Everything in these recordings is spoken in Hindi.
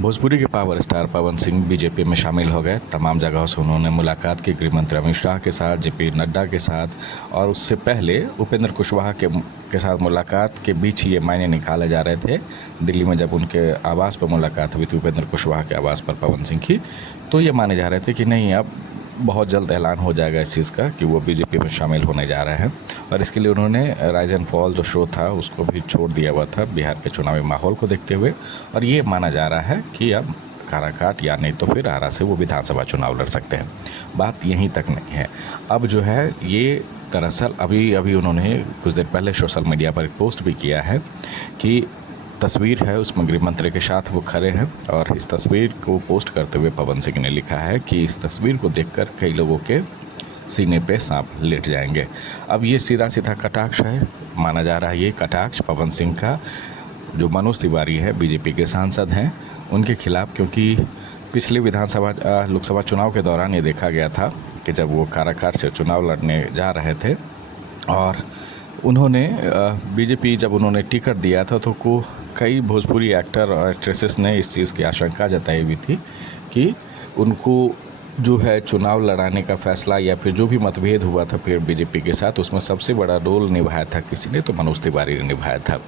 भोजपुरी के power star Pawan Singh BJP में शामिल हो गए। तमाम जगहों से उन्होंने मुलाकात की, गृह मंत्री अमित शाह के साथ, जेपी नड्डा के साथ, और उससे पहले उपेंद्र कुशवाहा के साथ मुलाकात के बीच ही ये मायने निकाले जा रहे थे। दिल्ली में जब उनके आवास पर मुलाकात हुई थी, उपेंद्र कुशवाहा के आवास पर पवन सिंह की, तो ये माने जा रहे थे कि नहीं, अब बहुत जल्द ऐलान हो जाएगा इस चीज़ का कि वो बीजेपी में शामिल होने जा रहे हैं। और इसके लिए उन्होंने राइज एंड फॉल जो शो था उसको भी छोड़ दिया हुआ था बिहार के चुनावी माहौल को देखते हुए। और ये माना जा रहा है कि अब काराकाट या नहीं तो फिर आरा से वो विधानसभा चुनाव लड़ सकते हैं। बात यहीं तक नहीं है, अब जो है ये दरअसल अभी उन्होंने कुछ देर पहले सोशल मीडिया पर एक पोस्ट भी किया है कि तस्वीर है, उसमें गृह मंत्री के साथ वो खड़े हैं। और इस तस्वीर को पोस्ट करते हुए पवन सिंह ने लिखा है कि इस तस्वीर को देखकर कई लोगों के सीने पे सांप लेट जाएंगे। अब ये सीधा सीधा कटाक्ष है, माना जा रहा है ये कटाक्ष पवन सिंह का, जो मनोज तिवारी है बीजेपी के सांसद हैं, उनके खिलाफ। क्योंकि पिछले लोकसभा चुनाव के दौरान ये देखा गया था कि जब वो काराकाट से चुनाव लड़ने जा रहे थे और उन्होंने बीजेपी जब उन्होंने टिकट दिया था तो कई भोजपुरी एक्टर और एक्ट्रेसेस ने इस चीज़ की आशंका जताई हुई थी कि उनको जो है चुनाव लड़ाने का फैसला या फिर जो भी मतभेद हुआ था फिर बीजेपी के साथ, उसमें सबसे बड़ा रोल निभाया था किसी ने, तो मनोज तिवारी ने निभाया था।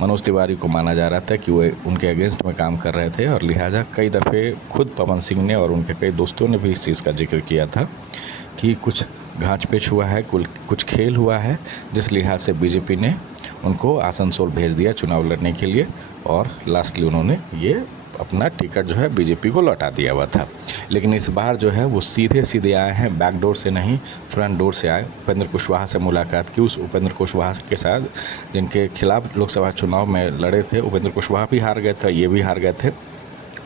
मनोज तिवारी को माना जा रहा था कि वो उनके अगेंस्ट में काम कर रहे थे और लिहाजा कई दफ़े खुद पवन सिंह ने और उनके कई दोस्तों ने भी इस चीज़ का जिक्र किया था कि कुछ घाच पेच हुआ है, कुछ खेल हुआ है, जिस लिहाज से बीजेपी ने उनको आसनसोल भेज दिया चुनाव लड़ने के लिए। और लास्टली उन्होंने ये अपना टिकट जो है बीजेपी को लौटा दिया हुआ था। लेकिन इस बार जो है वो सीधे आए हैं, बैक डोर से नहीं फ्रंट डोर से आए। उपेंद्र कुशवाहा से मुलाकात की, उस उपेंद्र कुशवाहा के साथ जिनके खिलाफ लोकसभा चुनाव में लड़े थे। उपेंद्र कुशवाहा भी हार गए थे, ये भी हार गए थे।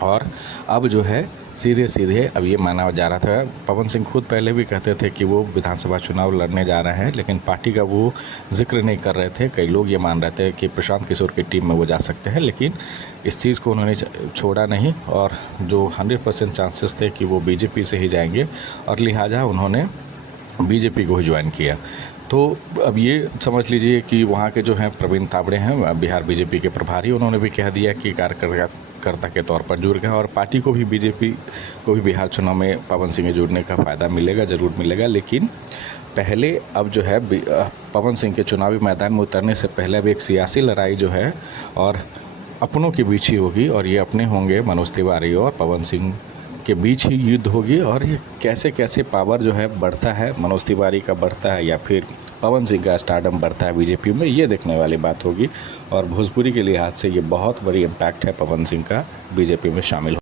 और अब जो है सीधे अब ये माना जा रहा था, पवन सिंह खुद पहले भी कहते थे कि वो विधानसभा चुनाव लड़ने जा रहे हैं, लेकिन पार्टी का वो जिक्र नहीं कर रहे थे। कई लोग ये मान रहे थे कि प्रशांत किशोर की टीम में वो जा सकते हैं, लेकिन इस चीज़ को उन्होंने छोड़ा नहीं। और जो 100% चांसेस थे कि वो बीजेपी से ही जाएंगे और लिहाजा उन्होंने बीजेपी को ही ज्वाइन किया। तो अब ये समझ लीजिए कि वहाँ के जो हैं प्रवीण तावड़े हैं बिहार बीजेपी के प्रभारी, उन्होंने भी कह दिया कि कार्यकर्ता के तौर पर जुड़ गए और पार्टी को भी बीजेपी को भी बिहार चुनाव में पवन सिंह के जुड़ने का फ़ायदा मिलेगा, ज़रूर मिलेगा। लेकिन पहले अब जो है पवन सिंह के चुनावी मैदान में उतरने से पहले अब एक सियासी लड़ाई जो है और अपनों के बीच ही होगी, और ये अपने होंगे मनोज तिवारी और पवन सिंह के बीच ही युद्ध होगी। और ये कैसे पावर जो है बढ़ता है, मनोज तिवारी का बढ़ता है या फिर पवन सिंह का स्टारडम बढ़ता है बीजेपी में, ये देखने वाली बात होगी। और भोजपुरी के लिहाज से ये बहुत बड़ी इम्पैक्ट है पवन सिंह का बीजेपी में शामिल